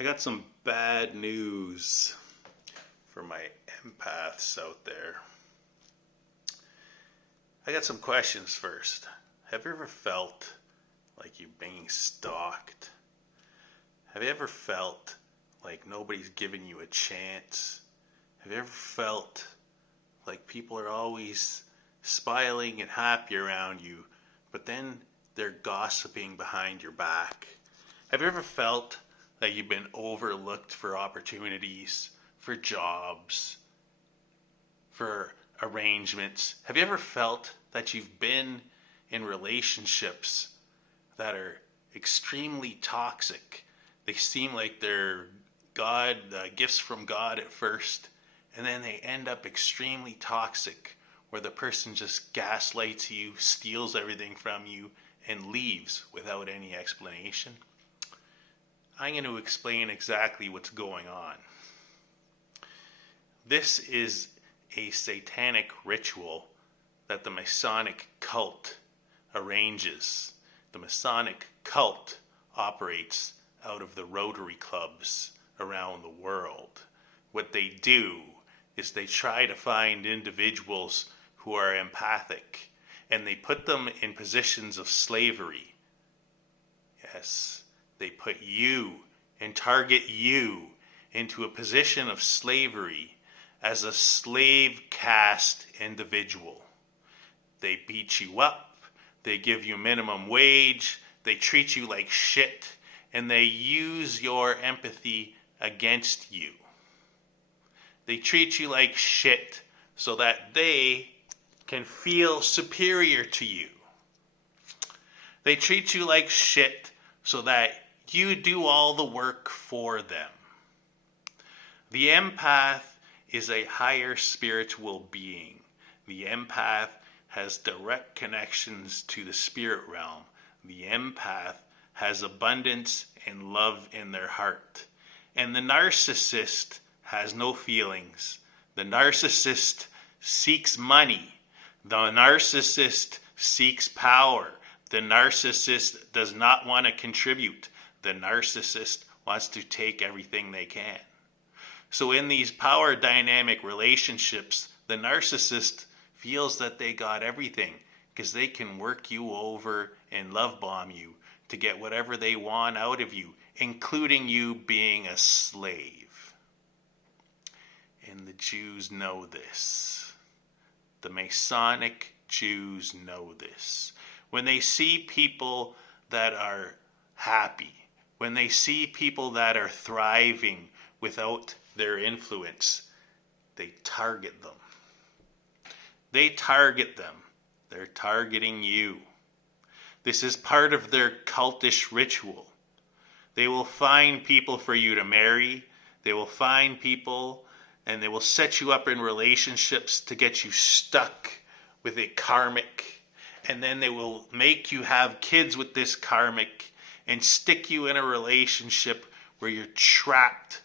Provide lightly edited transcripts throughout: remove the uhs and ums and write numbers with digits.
I got some bad news for my empaths out there. I got some questions first. Have you ever felt like you're being stalked? Have you ever felt like nobody's giving you a chance? Have you ever felt like people are always smiling and happy around you, but then they're gossiping behind your back? Have you ever felt that you've been overlooked for opportunities, for jobs, for arrangements? Have you ever felt that you've been in relationships that are extremely toxic? They seem like they're gifts from God at first, and then they end up extremely toxic, where the person just gaslights you, steals everything from you, and leaves without any explanation. I'm going to explain exactly what's going on. This is a satanic ritual that the Masonic cult arranges. The Masonic cult operates out of the Rotary clubs around the world. What they do is they try to find individuals who are empathic, and they put them in positions of slavery. Yes, they put you and target you into a position of slavery as a slave caste individual. They beat you up, they give you minimum wage, they treat you like shit, and they use your empathy against you. They treat you like shit so that they can feel superior to you. They treat you like shit so that you do all the work for them. The empath is a higher spiritual being. The empath has direct connections to the spirit realm. The empath has abundance and love in their heart. And the narcissist has no feelings. The narcissist seeks money. The narcissist seeks power. The narcissist does not want to contribute. The narcissist wants to take everything they can. So in these power dynamic relationships, the narcissist feels that they got everything because they can work you over and love bomb you to get whatever they want out of you, including you being a slave. And the Jews know this. The Masonic Jews know this. When they see people that are happy, when they see people that are thriving without their influence, they target them. They target them. They're targeting you. This is part of their cultish ritual. They will find people for you to marry. They will find people and they will set you up in relationships to get you stuck with a karmic. And then they will make you have kids with this karmic and stick you in a relationship where you're trapped,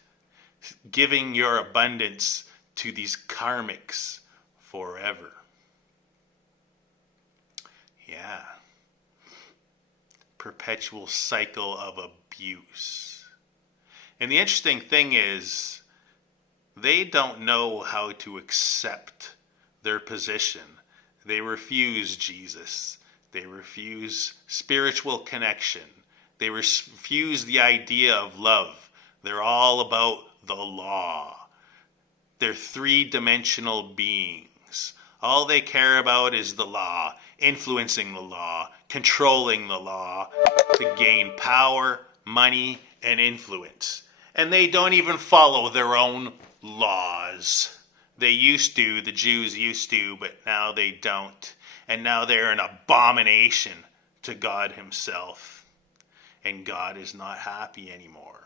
giving your abundance to these karmics forever. Yeah. Perpetual cycle of abuse. And the interesting thing is, they don't know how to accept their position. They refuse Jesus. They refuse spiritual connection. They refuse the idea of love. They're all about the law. They're three-dimensional beings. All they care about is the law, influencing the law, controlling the law to gain power, money, and influence. And they don't even follow their own laws. They used to, the Jews used to, but now they don't. And now they're an abomination to God himself. And God is not happy anymore.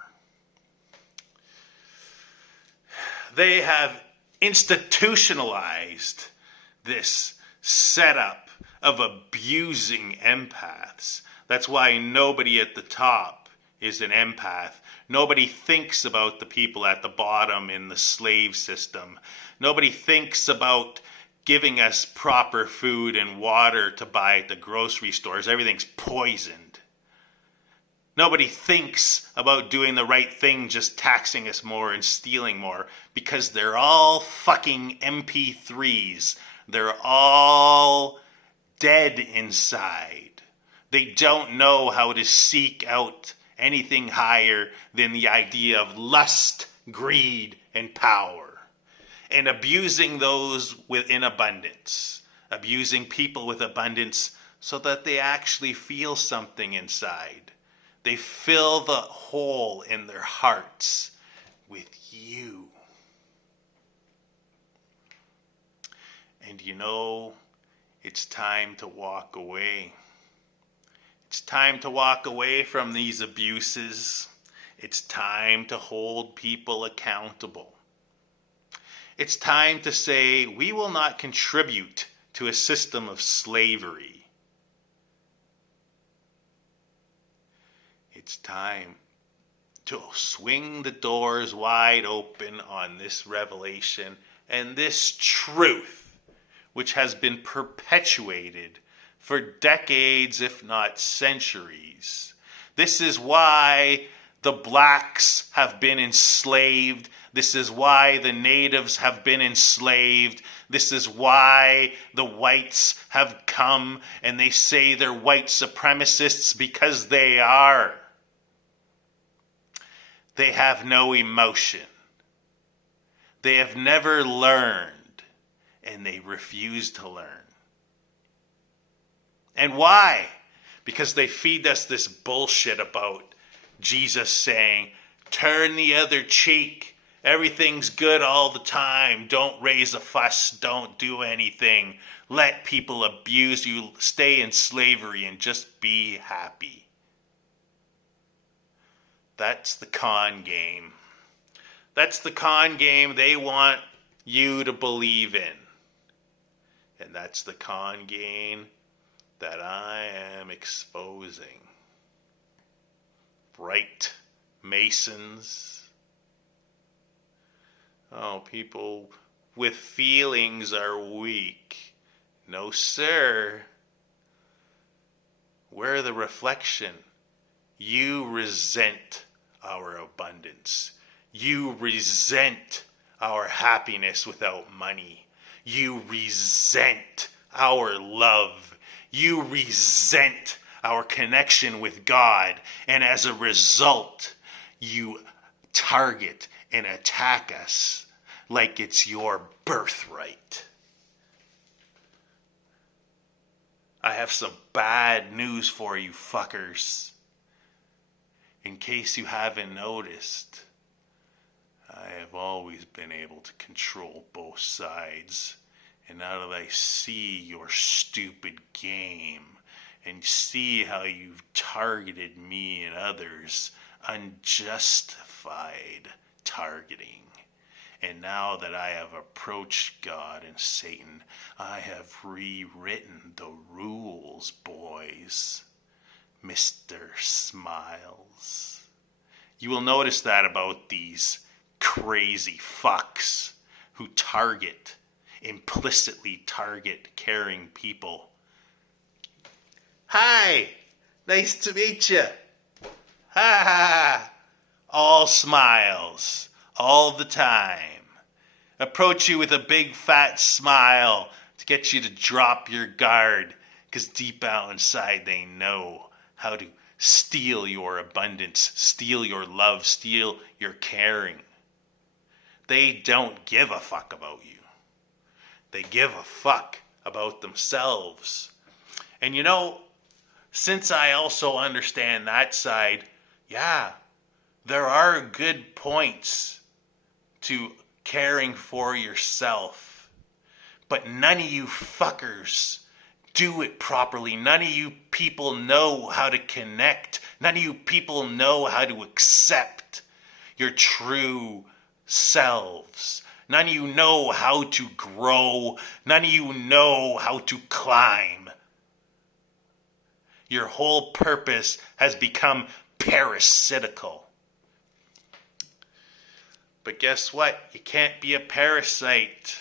They have institutionalized this setup of abusing empaths. That's why nobody at the top is an empath. Nobody thinks about the people at the bottom in the slave system. Nobody thinks about giving us proper food and water to buy at the grocery stores. Everything's poisoned. Nobody thinks about doing the right thing, just taxing us more and stealing more, because they're all fucking MP3s. They're all dead inside. They don't know how to seek out anything higher than the idea of lust, greed, and power. And abusing those within abundance. Abusing people with abundance so that they actually feel something inside. They fill the hole in their hearts with you. And you know, it's time to walk away. It's time to walk away from these abuses. It's time to hold people accountable. It's time to say, we will not contribute to a system of slavery. It's time to swing the doors wide open on this revelation and this truth, which has been perpetuated for decades, if not centuries. This is why the blacks have been enslaved. This is why the natives have been enslaved. This is why the whites have come and they say they're white supremacists, because they are. They have no emotion. They have never learned, and they refuse to learn. And why? Because they feed us this bullshit about Jesus saying, turn the other cheek. Everything's good all the time. Don't raise a fuss. Don't do anything. Let people abuse you. Stay in slavery and just be happy. That's the con game. That's the con game they want you to believe in. And that's the con game that I am exposing. Right, Masons? Oh, people with feelings are weak. No, sir. We're the reflection. You resent our abundance. You resent our happiness without money. You resent our love. You resent our connection with God. And as a result, you target and attack us like it's your birthright. I have some bad news for you fuckers. In case you haven't noticed, I have always been able to control both sides. And now that I see your stupid game and see how you've targeted me and others, unjustified targeting, and now that I have approached God and Satan, I have rewritten the rules, boys. Mr. Smiles. You will notice that about these crazy fucks who implicitly target caring people. Hi, nice to meet you. Ha ha. All smiles, all the time. Approach you with a big fat smile to get you to drop your guard, because deep out inside they know how to steal your abundance, steal your love, steal your caring. They don't give a fuck about you. They give a fuck about themselves. And you know, since I also understand that side, yeah, there are good points to caring for yourself. But none of you fuckers do it properly. None of you people know how to connect. None of you people know how to accept your true selves. None of you know how to grow. None of you know how to climb. Your whole purpose has become parasitical. But guess what? You can't be a parasite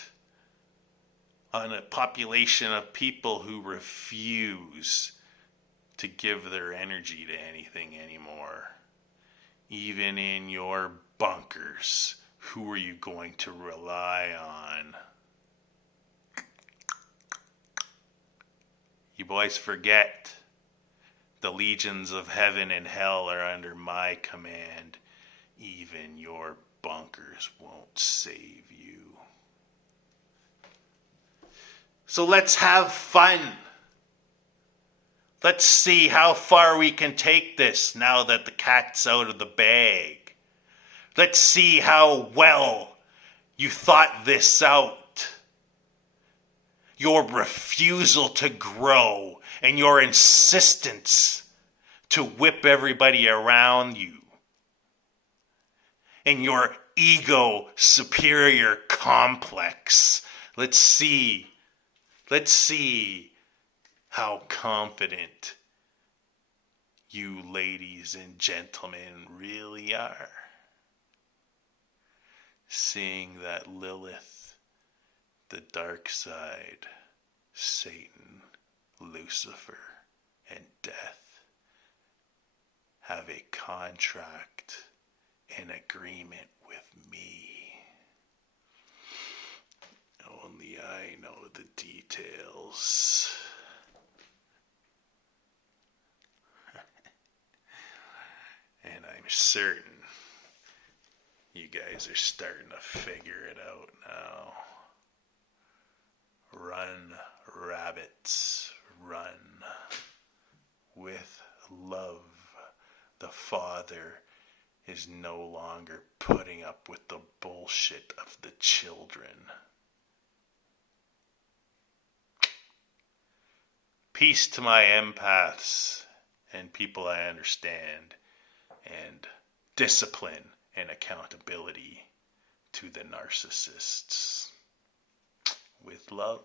on a population of people who refuse to give their energy to anything anymore. Even in your bunkers, who are you going to rely on? You boys forget the legions of heaven and hell are under my command. Even your bunkers won't save you. So let's have fun. Let's see how far we can take this now that the cat's out of the bag. Let's see how well you thought this out. Your refusal to grow and your insistence to whip everybody around you. And your ego superior complex. Let's see how confident you ladies and gentlemen really are. Seeing that Lilith, the dark side, Satan, Lucifer, and death have a contract, an agreement with me. Only I know the details. And I'm certain you guys are starting to figure it out now. Run, rabbits, run. With love, the Father is no longer putting up with the bullshit of the children. Peace to my empaths and people I understand, and discipline and accountability to the narcissists. With love.